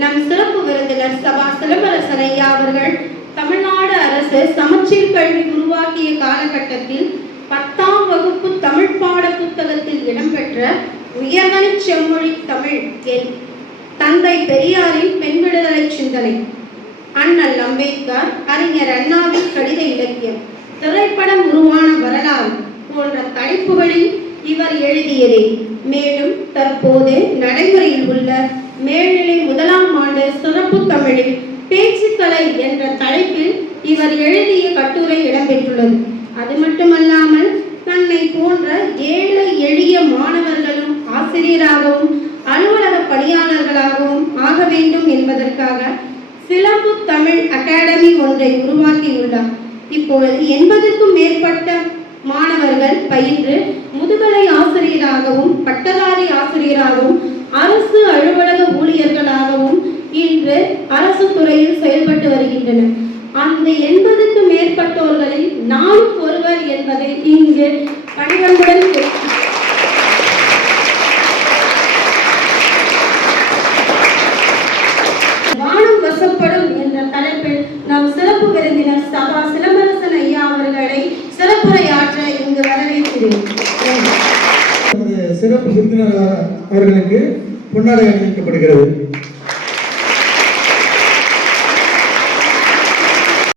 நம் சிறப்பு விருந்தினர் சபா சிலம்பரசன் ஐயா அவர்கள் தமிழ்நாடு அரசு சமச்சீர் கல்வி உருவாக்கிய காலகட்டத்தில் 10ஆம் வகுப்பு தமிழ் பாட புத்தகத்தில் இடம்பெற்ற உயர்தனி செம்மொழி தமிழ் என் தந்தை பெரியாரின் பெண் விடுதலை சிந்தனை, அண்ணல் அம்பேத்கர், அறிஞர் அண்ணாவின் கடித இலக்கியம், திரைப்படம் உருவான வரலாறு போன்ற தலைப்புகளில் இவர் எழுதியதே. மேலும் தற்போது நடைமுறையில் உள்ள மேல்நிலை 1ஆம் ஆண்டு சிறப்பு தமிழில் பேச்சுக்கலை என்ற தலைப்பில் இவர் எழுதிய கட்டுரை இடம்பெற்றுள்ளது. அது மட்டுமல்லாமல் தன்னை போன்ற ஏழை எளிய மாணவர்களும் ஆசிரியராகவும் அலுவலக பணியாளர்களாகவும் ஆக வேண்டும் என்பதற்காக சிலம்பு தமிழ் அகாடமி ஒன்றை உருவாக்கியுள்ளார். இப்பொழுது 80க்கும் மேற்பட்ட மாணவர்கள் பயின்று முதுகலை ஆசிரியராகவும் பட்டதாரி ஆசிரியராகவும் அரசு அலுவலக ஊழியர்களாகவும் இன்று அரசு துறையில் செயல்பட்டு வருகின்றனர். அந்த 80க்கும் மேற்பட்டோர்களில் நானும் ஒருவர் என்பதை இங்கு பணிவன்புடன் வானம் வசப்படும் என்ற தலைப்பில் நம் சிறப்பு விருந்தினர் சபா சிலம்பரசன் ஐயா அவர்களை சிறப்புரையாற்ற இங்கு வரவேற்கிறேன். சிறப்பு விருந்தினர் அவர்களுக்கு பொன்னாடை அணிவிக்கப்படுகிறது.